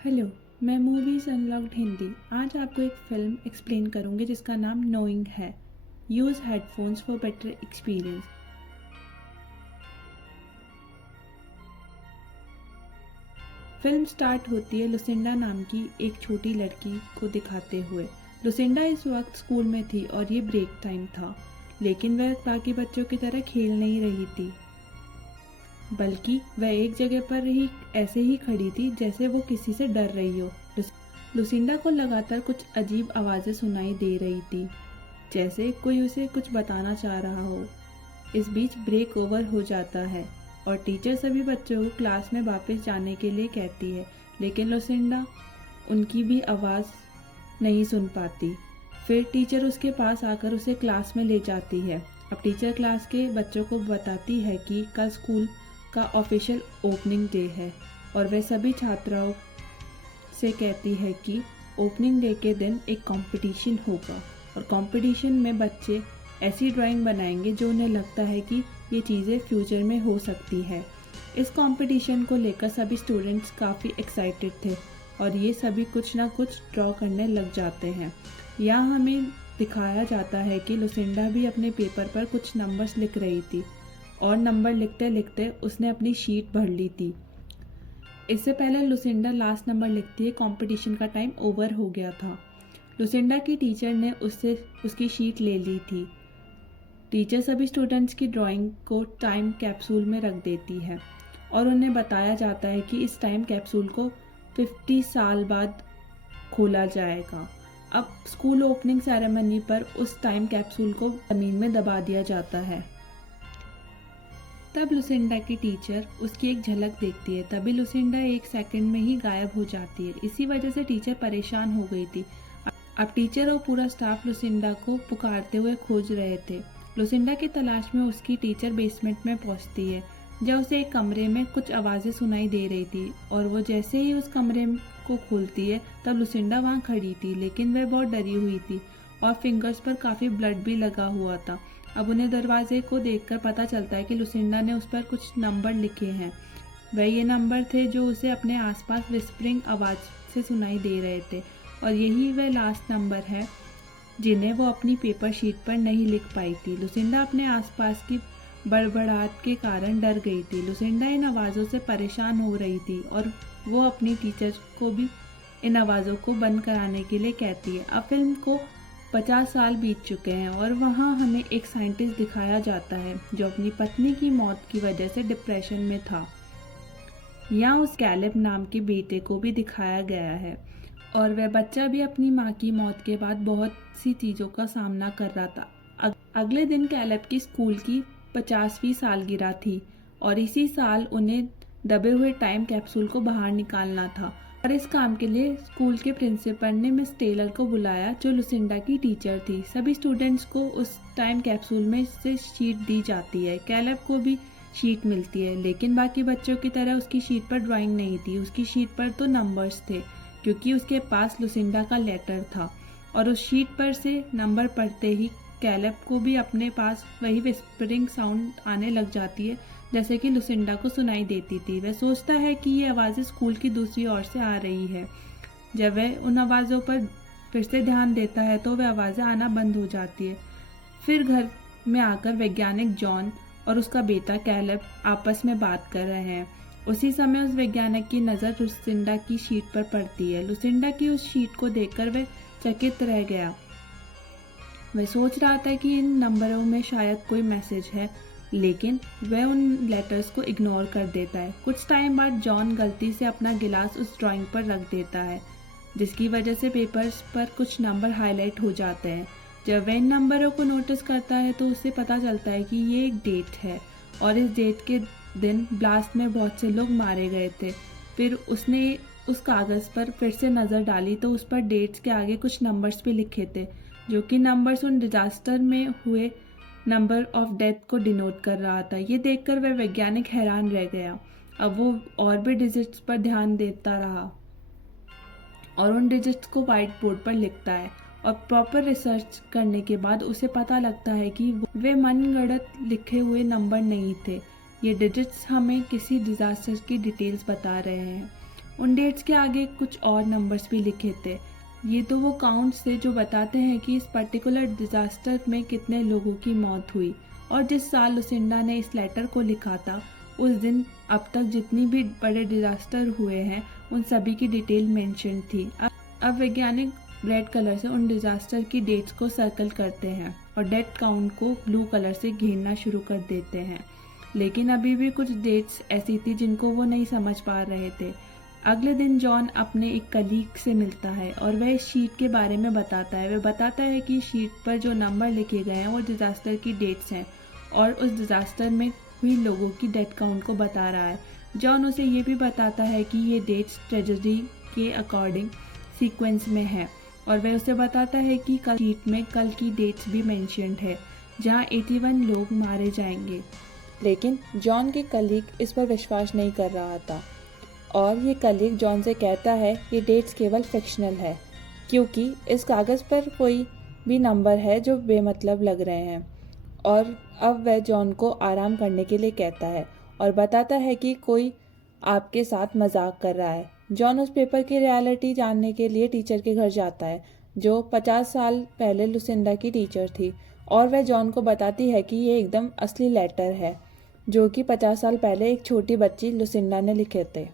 Hello. मैं movies unlocked Hindi आज आपको एक फ़िल्म एक्सप्लेन करूँगी जिसका नाम नोइंग है। Use headphones for better experience. Film start होती है लुसिंडा नाम की एक छोटी लड़की को दिखाते हुए। लुसिंडा इस वक्त स्कूल में थी और ये ब्रेक टाइम था, लेकिन वह बाकी बच्चों की तरह खेल नहीं रही थी, बल्कि वह एक जगह पर ही ऐसे ही खड़ी थी जैसे वो किसी से डर रही हो। लुसिंडा को लगातार कुछ अजीब आवाज़ें सुनाई दे रही थी, जैसे कोई उसे कुछ बताना चाह रहा हो। इस बीच ब्रेक ओवर हो जाता है और टीचर सभी बच्चों को क्लास में वापस जाने के लिए कहती है, लेकिन लुसिंडा उनकी भी आवाज़ नहीं सुन पाती। फिर टीचर उसके पास आकर उसे क्लास में ले जाती है। अब टीचर क्लास के बच्चों को बताती है कि कल स्कूल का ऑफिशियल ओपनिंग डे है और वह सभी छात्राओं से कहती है कि ओपनिंग डे के दिन एक कंपटीशन होगा और कंपटीशन में बच्चे ऐसी ड्राइंग बनाएंगे जो उन्हें लगता है कि ये चीज़ें फ्यूचर में हो सकती है। इस कंपटीशन को लेकर सभी स्टूडेंट्स काफ़ी एक्साइटेड थे और ये सभी कुछ ना कुछ ड्रॉ करने लग जाते हैं। यहाँ हमें दिखाया जाता है कि लुसिंडा भी अपने पेपर पर कुछ नंबर्स लिख रही थी और नंबर लिखते लिखते उसने अपनी शीट भर ली थी। इससे पहले लुसिंडा लास्ट नंबर लिखती है, कंपटीशन का टाइम ओवर हो गया था। लुसिंडा की टीचर ने उससे उसकी शीट ले ली थी। टीचर सभी स्टूडेंट्स की ड्राइंग को टाइम कैप्सूल में रख देती है और उन्हें बताया जाता है कि इस टाइम कैप्सूल को 50 साल बाद खोला जाएगा। अब स्कूल ओपनिंग सेरेमनी पर उस टाइम कैप्सूल को ज़मीन में दबा दिया जाता है। तब लुसिंडा की टीचर उसकी एक झलक देखती है, तभी लुसिंडा एक सेकंड में ही गायब हो जाती है। इसी वजह से टीचर परेशान हो गई थी। अब टीचर और पूरा स्टाफ लुसिंडा को पुकारते हुए खोज रहे थे। लुसिंडा की तलाश में उसकी टीचर बेसमेंट में पहुंचती है, जब उसे एक कमरे में कुछ आवाज़ें सुनाई दे रही थी और वो जैसे ही उस कमरे को खोलती है तब लुसिंडा वहाँ खड़ी थी, लेकिन वह बहुत डरी हुई थी और फिंगर्स पर काफ़ी ब्लड भी लगा हुआ था। अब उन्हें दरवाजे को देखकर पता चलता है कि लुसिंडा ने उस पर कुछ नंबर लिखे हैं। वह ये नंबर थे जो उसे अपने आसपास विस्परिंग आवाज़ से सुनाई दे रहे थे और यही वह लास्ट नंबर है जिन्हें वो अपनी पेपर शीट पर नहीं लिख पाई थी। लुसिंडा अपने आसपास की बड़बड़ाहट के कारण डर गई थी। लुसिंडा इन आवाज़ों से परेशान हो रही थी और वो अपनी टीचर को भी इन आवाज़ों को बंद कराने के लिए कहती है। अब फिल्म को 50 साल बीत चुके हैं और वहाँ हमें एक साइंटिस्ट दिखाया जाता है जो अपनी पत्नी की मौत की वजह से डिप्रेशन में था। यहाँ उस कैलेब नाम के बेटे को भी दिखाया गया है और वह बच्चा भी अपनी माँ की मौत के बाद बहुत सी चीज़ों का सामना कर रहा था। अगले दिन कैलेब की स्कूल की 50वीं सालगिरह थी और इसी साल उन्हें दबे हुए टाइम कैप्सूल को बाहर निकालना था और इस काम के लिए स्कूल के प्रिंसिपल ने मिस टेलर को बुलाया जो लुसिंडा की टीचर थी। सभी स्टूडेंट्स को उस टाइम कैप्सूल में से शीट दी जाती है। कैलेब को भी शीट मिलती है, लेकिन बाकी बच्चों की तरह उसकी शीट पर ड्राइंग नहीं थी। उसकी शीट पर तो नंबर्स थे क्योंकि उसके पास लुसिंडा का लेटर था और उस शीट पर से नंबर पढ़ते ही कैलेब को भी अपने पास वही विस्परिंग साउंड आने लग जाती है जैसे कि लुसिंडा को सुनाई देती थी। वह सोचता है कि ये आवाज़ें स्कूल की दूसरी ओर से आ रही है। जब वह उन आवाज़ों पर फिर से ध्यान देता है तो वह आवाज़ें आना बंद हो जाती है। फिर घर में आकर वैज्ञानिक जॉन और उसका बेटा कैलेब आपस में बात कर रहे हैं। उसी समय उस वैज्ञानिक की नज़र लुसिंडा की शीट पर पड़ती है। लुसिंडा की उस शीट को देखकर वह चकित रह गया। वह सोच रहा था कि इन नंबरों में शायद कोई मैसेज है, लेकिन वह उन लेटर्स को इग्नोर कर देता है। कुछ टाइम बाद जॉन गलती से अपना गिलास उस ड्राइंग पर रख देता है, जिसकी वजह से पेपर्स पर कुछ नंबर हाईलाइट हो जाते हैं। जब वह इन नंबरों को नोटिस करता है तो उसे पता चलता है कि ये एक डेट है और इस डेट के दिन ब्लास्ट में बहुत से लोग मारे गए थे। फिर उसने उस कागज़ पर फिर से नज़र डाली तो उस पर डेट्स के आगे कुछ नंबर्स भी लिखे थे, जो कि नंबर्स उन डिजास्टर में हुए नंबर ऑफ डेथ को डिनोट कर रहा था। ये देखकर वह वैज्ञानिक हैरान रह गया। अब वो और भी डिजिट्स पर ध्यान देता रहा और उन डिजिट्स को व्हाइट बोर्ड पर लिखता है और प्रॉपर रिसर्च करने के बाद उसे पता लगता है कि वे मनगढ़ंत लिखे हुए नंबर नहीं थे। ये डिजिट्स हमें किसी डिजास्टर की डिटेल्स बता रहे हैं। उन डेट्स के आगे कुछ और नंबर्स भी लिखे थे। ये तो वो काउंट्स थे जो बताते हैं कि इस पर्टिकुलर डिज़ास्टर में कितने लोगों की मौत हुई। और जिस साल लुसिंडा ने इस लेटर को लिखा था, उस दिन अब तक जितनी भी बड़े डिज़ास्टर हुए हैं उन सभी की डिटेल मेंशन थी। अब वैज्ञानिक रेड कलर से उन डिज़ास्टर की डेट्स को सर्कल करते हैं और डेथ काउंट को ब्लू कलर से घेरना शुरू कर देते हैं। लेकिन अभी भी कुछ डेट्स ऐसी थी जिनको वो नहीं समझ पा रहे थे। अगले दिन जॉन अपने एक कलीग से मिलता है और वह इस शीट के बारे में बताता है। वह बताता है कि शीट पर जो नंबर लिखे गए हैं वो डिज़ास्टर की डेट्स हैं और उस डिज़ास्टर में हुई लोगों की डेथ काउंट को बता रहा है। जॉन उसे ये भी बताता है कि ये डेट्स ट्रेजेडी के अकॉर्डिंग सीक्वेंस में है और वह उसे बताता है कि कल शीट में कल की डेट्स भी मेंशन्ड है जहां 81 लोग मारे जाएंगे। लेकिन जॉन के कलीग इस पर विश्वास नहीं कर रहा था और ये कलीग जॉन से कहता है ये डेट्स केवल फिक्शनल है क्योंकि इस कागज़ पर कोई भी नंबर है जो बेमतलब लग रहे हैं। और अब वह जॉन को आराम करने के लिए कहता है और बताता है कि कोई आपके साथ मजाक कर रहा है। जॉन उस पेपर की रियलिटी जानने के लिए टीचर के घर जाता है जो 50 साल पहले लुसिंडा की टीचर थी और वह जॉन को बताती है कि ये एकदम असली लेटर है जो कि 50 साल पहले एक छोटी बच्ची लुसिंडा ने लिखे थे।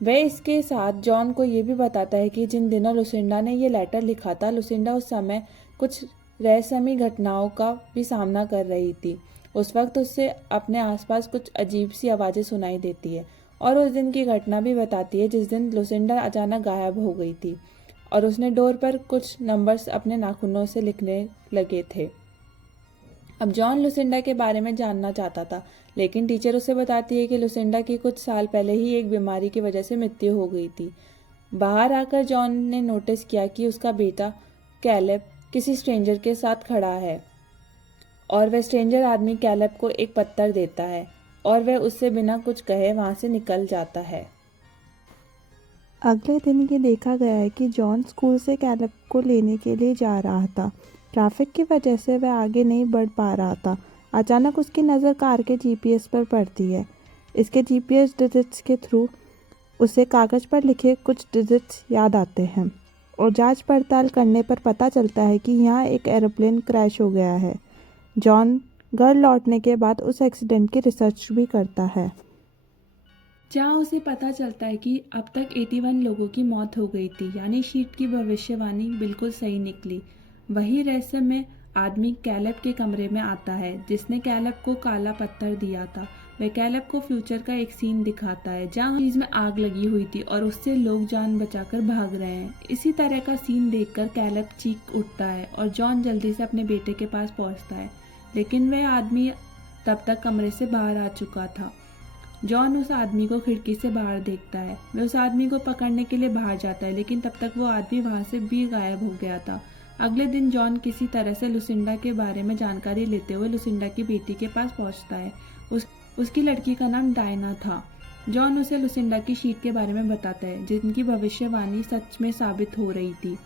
वह इसके साथ जॉन को ये भी बताता है कि जिन दिनों लुसिंडा ने ये लेटर लिखा था, लुसिंडा उस समय कुछ रहस्यमयी घटनाओं का भी सामना कर रही थी। उस वक्त उससे अपने आसपास कुछ अजीब सी आवाज़ें सुनाई देती है और उस दिन की घटना भी बताती है जिस दिन लुसिंडा अचानक गायब हो गई थी और उसने डोर पर कुछ नंबर्स अपने नाखूनों से लिखने लगे थे। अब जॉन लुसिंडा के बारे में जानना चाहता था लेकिन टीचर उसे बताती है कि लुसिंडा की कुछ साल पहले ही एक बीमारी की वजह से मृत्यु हो गई थी। बाहर आकर जॉन ने नोटिस किया कि उसका बेटा कैलेब किसी स्ट्रेंजर के साथ खड़ा है और वह स्ट्रेंजर आदमी कैलेब को एक पत्थर देता है और वह उससे बिना कुछ कहे वहां से निकल जाता है। अगले दिन ये देखा गया है कि जॉन स्कूल से कैलेब को लेने के लिए जा रहा था। ट्रैफिक की वजह से वह आगे नहीं बढ़ पा रहा था। अचानक उसकी नज़र कार के जीपीएस पर पड़ती है। इसके जीपीएस डिजिट्स के थ्रू उसे कागज़ पर लिखे कुछ डिजिट्स याद आते हैं और जांच पड़ताल करने पर पता चलता है कि यहाँ एक एरोप्लेन क्रैश हो गया है। जॉन घर लौटने के बाद उस एक्सीडेंट की रिसर्च भी करता है जहाँ उसे पता चलता है कि अब तक 81 लोगों की मौत हो गई थी, यानी शीट की भविष्यवाणी बिल्कुल सही निकली। वही रहस्यमय आदमी कैलेब के कमरे में आता है जिसने कैलेब को काला पत्थर दिया था। वह कैलेब को फ्यूचर का एक सीन दिखाता है जहाँ चीज में आग लगी हुई थी और उससे लोग जान बचाकर भाग रहे हैं। इसी तरह का सीन देखकर कैलेब चीख उठता है और जॉन जल्दी से अपने बेटे के पास पहुंचता है, लेकिन वह आदमी तब तक कमरे से बाहर आ चुका था। जॉन उस आदमी को खिड़की से बाहर देखता है। वह उस आदमी को पकड़ने के लिए बाहर जाता है लेकिन तब तक वो आदमी वहां से भी गायब हो गया था। अगले दिन जॉन किसी तरह से लुसिंडा के बारे में जानकारी लेते हुए लुसिंडा की बेटी के पास पहुंचता है। उसकी लड़की का नाम डायना था। जॉन उसे लुसिंडा की शीट के बारे में बताता है जिनकी भविष्यवाणी सच में साबित हो रही थी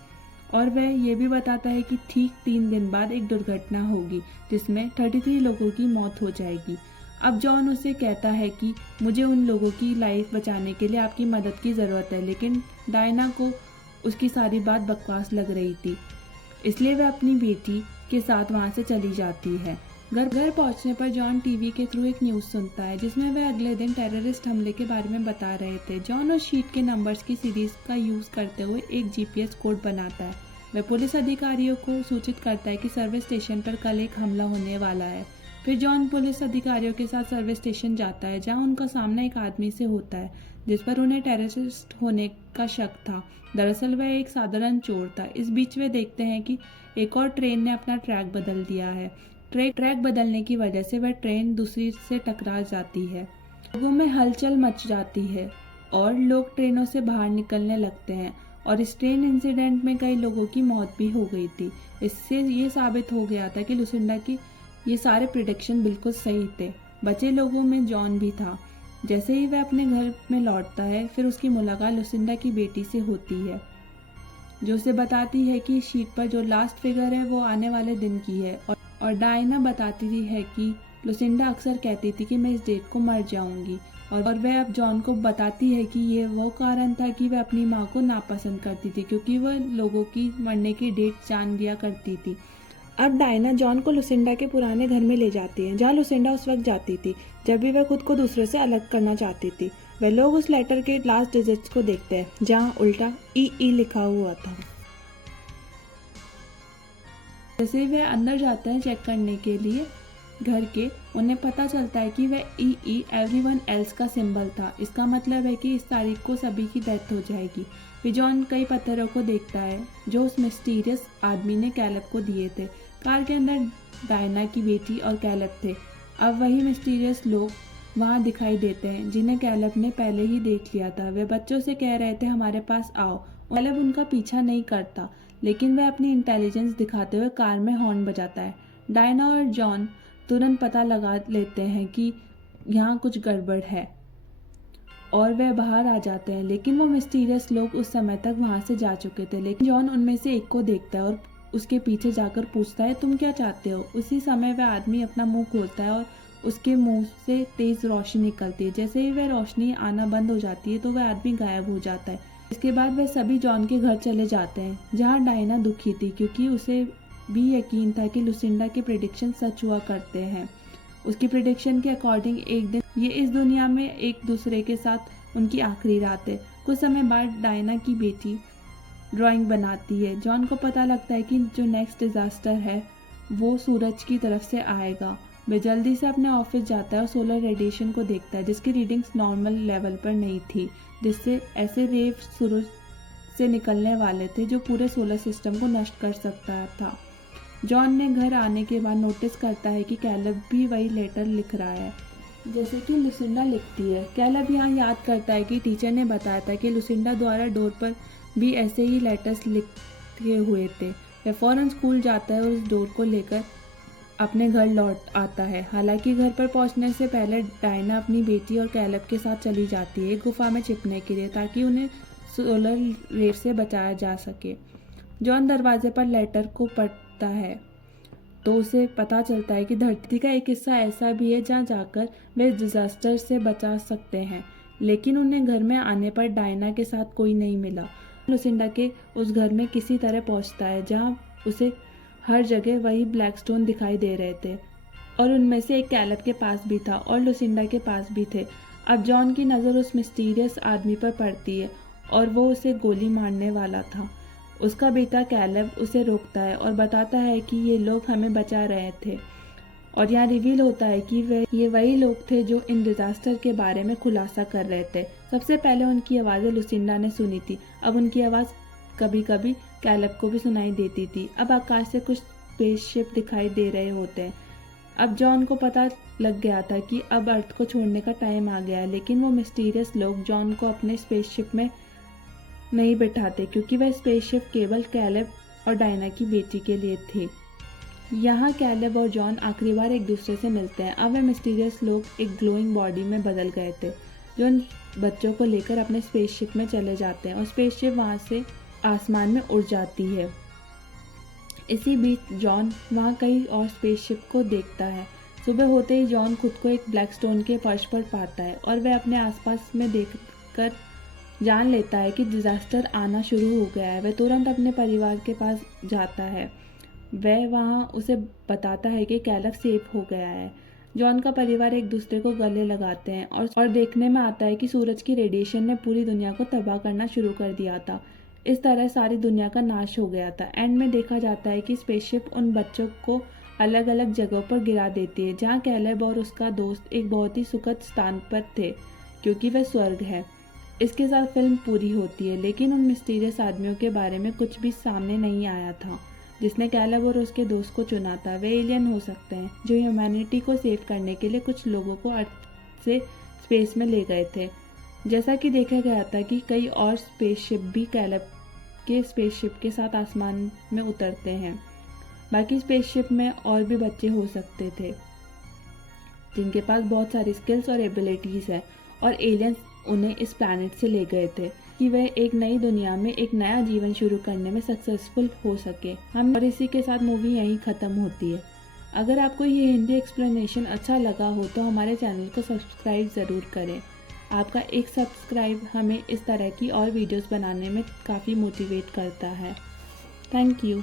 और वह ये भी बताता है कि ठीक 3 दिन बाद एक दुर्घटना होगी जिसमें 33 लोगों की मौत हो जाएगी। अब जॉन उसे कहता है कि मुझे उन लोगों की लाइफ बचाने के लिए आपकी मदद की ज़रूरत है, लेकिन डायना को उसकी सारी बात बकवास लग रही थी, इसलिए वह अपनी बेटी के साथ वहां से चली जाती है। घर पहुंचने पर जॉन टीवी के थ्रू एक न्यूज़ सुनता है जिसमें वह अगले दिन टेररिस्ट हमले के बारे में बता रहे थे। जॉन उस शीट के नंबर्स की सीरीज का यूज़ करते हुए एक जीपीएस कोड बनाता है। वह पुलिस अधिकारियों को सूचित करता है कि सर्विस स्टेशन पर कल एक हमला होने वाला है। फिर जॉन पुलिस अधिकारियों के साथ सर्विस स्टेशन जाता है जहां उनका सामना एक आदमी से होता है जिस पर उन्हें टेररिस्ट होने का शक था। दरअसल वह एक साधारण चोर था। इस बीच वे देखते हैं कि एक और ट्रेन ने अपना ट्रैक बदल दिया है। ट्रैक बदलने की वजह से वह ट्रेन दूसरी से टकरा जाती है। लोगों में हलचल मच जाती है और लोग ट्रेनों से बाहर निकलने लगते हैं और इस ट्रेन इंसिडेंट में कई लोगों की मौत भी हो गई थी। इससे ये साबित हो गया था कि लुसिंडा की ये सारे प्रिडिक्शन बिल्कुल सही थे। बचे लोगों में जॉन भी था। जैसे ही वह अपने घर में लौटता है फिर उसकी मुलाकात लुसिंडा की बेटी से होती है जो उसे बताती है कि शीट पर जो लास्ट फिगर है वो आने वाले दिन की है और डायना बताती है कि लुसिंडा अक्सर कहती थी कि मैं इस डेट को मर जाऊंगी और वह अब जॉन को बताती है कि ये वो कारण था कि वह अपनी माँ को नापसंद करती थी, क्योंकि वह लोगों की मरने की डेट जान लिया करती थी। अब डायना जॉन को लुसिंडा के पुराने घर में ले जाती है, जहाँ लुसिंडा उस वक्त जाती थी जब भी वह खुद को दूसरे से अलग करना चाहती थी। वह लोग उस लेटर के लास्ट डिजिट्स को देखते हैं, जहाँ उल्टा ई लिखा हुआ था। जैसे ही वह अंदर जाते हैं चेक करने के लिए घर के, उन्हें पता चलता है कि वह ई एवरीवन एल्स का सिंबल था। इसका मतलब है कि इस तारीख को सभी की डेथ हो जाएगी। फिर जॉन कई पत्थरों को देखता है जो उस मिस्टीरियस आदमी ने कैलब को दिए थे। कार के अंदर डायना की बेटी और कैलब थे। अब वही मिस्टीरियस लोग वहाँ दिखाई देते हैं जिन्हें कैलब ने पहले ही देख लिया था। वे बच्चों से कह रहे थे हमारे पास आओ। कैलब उनका पीछा नहीं करता, लेकिन वह अपनी इंटेलिजेंस दिखाते हुए कार में हॉर्न बजाता है। डायना और जॉन तुरंत पता लगा लेते हैं कि यहाँ कुछ गड़बड़ है और वह बाहर आ जाते हैं, लेकिन वो मिस्टीरियस लोग उस समय तक वहाँ से जा चुके थे। लेकिन जॉन उनमें से एक को देखता है और उसके पीछे जाकर पूछता है तुम क्या चाहते हो। उसी समय वह आदमी अपना मुंह खोलता है और उसके मुंह से तेज रोशनी निकलती है। जैसे ही वह रोशनी आना बंद हो जाती है तो वह आदमी गायब हो जाता है। इसके बाद वह सभी जॉन के घर चले जाते हैं, जहाँ डायना दुखी थी क्योंकि उसे भी यकीन था कि लुसिंडा के प्रेडिक्शन सच हुआ करते हैं। उसकी प्रेडिक्शन के अकॉर्डिंग एक दिन ये इस दुनिया में एक दूसरे के साथ उनकी आखिरी रात है। कुछ समय बाद डायना की बेटी ड्राइंग बनाती है। जॉन को पता लगता है कि जो नेक्स्ट डिजास्टर है वो सूरज की तरफ से आएगा। वह जल्दी से अपने ऑफिस जाता है और सोलर रेडिएशन को देखता है जिसकी रीडिंग्स नॉर्मल लेवल पर नहीं थी, जिससे ऐसे रेव सूरज से निकलने वाले थे जो पूरे सोलर सिस्टम को नष्ट कर सकता था। जॉन ने घर आने के बाद नोटिस करता है कि कैलब भी वही लेटर लिख रहा है जैसे कि लुसिंडा लिखती है। कैलब यहाँ याद करता है कि टीचर ने बताया था कि लुसिंडा द्वारा डोर पर भी ऐसे ही लेटर्स लिखे हुए थे। वह फौरन स्कूल जाता है और उस डोर को लेकर अपने घर लौट आता है। हालांकि घर पर पहुंचने से पहले डायना अपनी बेटी और कैलब के साथ चली जाती है गुफा में छिपने के लिए, ताकि उन्हें सोलर रेव से बचाया जा सके। जॉन दरवाजे पर लेटर को पढ़ता है तो उसे पता चलता है कि धरती का एक हिस्सा ऐसा भी है जहाँ जाकर वे डिजास्टर से बचा सकते हैं, लेकिन उन्हें घर में आने पर डायना के साथ कोई नहीं मिला। लुसिंडा के उस घर में किसी तरह पहुंचता है जहाँ उसे हर जगह वही ब्लैकस्टोन दिखाई दे रहे थे और उनमें से एक कैलब के पास भी था और लुसिंडा के पास भी थे। अब जॉन की नज़र उस मिस्टीरियस आदमी पर पड़ती है और वो उसे गोली मारने वाला था। उसका बेटा कैलब उसे रोकता है और बताता है कि ये लोग हमें बचा रहे थे, और यहाँ रिवील होता है कि ये वही लोग थे जो इन डिजास्टर के बारे में खुलासा कर रहे थे। सबसे पहले उनकी आवाज़ें लुसिंडा ने सुनी थी, अब उनकी आवाज़ कभी कभी कैलब को भी सुनाई देती थी। अब आकाश से कुछ स्पेसशिप दिखाई दे रहे होते हैं। अब जॉन को पता लग गया था कि अब अर्थ को छोड़ने का टाइम आ गया है, लेकिन वो मिस्टीरियस लोग जॉन को अपने स्पेसशिप में नहीं बिठाते क्योंकि वह स्पेसशिप केवल कैलब और डायना की बेटी के लिए थी। यहाँ कैलब और जॉन आखिरी बार एक दूसरे से मिलते हैं। अब वे मिस्टीरियस लोग एक ग्लोइंग बॉडी में बदल गए थे जो उन बच्चों को लेकर अपने स्पेसशिप में चले जाते हैं और स्पेसशिप वहाँ से आसमान में उड़ जाती है। इसी बीच जॉन वहाँ कई और स्पेसशिप को देखता है। सुबह होते ही जॉन खुद को एक ब्लैकस्टोन के फर्श पर पाता है और वह अपने आसपास में देखकर जान लेता है कि डिजास्टर आना शुरू हो गया है। वह तुरंत अपने परिवार के पास जाता है। वह वहाँ उसे बताता है कि कैलब सेफ हो गया है। जॉन का परिवार एक दूसरे को गले लगाते हैं और देखने में आता है कि सूरज की रेडिएशन ने पूरी दुनिया को तबाह करना शुरू कर दिया था। इस तरह सारी दुनिया का नाश हो गया था। एंड में देखा जाता है कि स्पेसशिप उन बच्चों को अलग अलग जगहों पर गिरा देती है जहाँ कैलब और उसका दोस्त एक बहुत ही सुखद स्थान पर थे क्योंकि वह स्वर्ग है। इसके साथ फिल्म पूरी होती है, लेकिन उन मिस्टीरियस आदमियों के बारे में कुछ भी सामने नहीं आया था जिसने कैलब और उसके दोस्त को चुना था। वे एलियन हो सकते हैं जो ह्यूमैनिटी को सेव करने के लिए कुछ लोगों को अर्थ से स्पेस में ले गए थे। जैसा कि देखा गया था कि कई और स्पेसशिप भी कैलब के स्पेसशिप के साथ आसमान में उतरते हैं। बाकी स्पेसशिप में और भी बच्चे हो सकते थे जिनके पास बहुत सारी स्किल्स और एबिलिटीज़ हैं और एलियंस उन्हें इस प्लैनेट से ले गए थे कि वह एक नई दुनिया में एक नया जीवन शुरू करने में सक्सेसफुल हो सके। और इसी के साथ मूवी यहीं ख़त्म होती है। अगर आपको ये हिंदी एक्सप्लेनेशन अच्छा लगा हो तो हमारे चैनल को सब्सक्राइब ज़रूर करें। आपका एक सब्सक्राइब हमें इस तरह की और वीडियोस बनाने में काफ़ी मोटिवेट करता है। Thank you.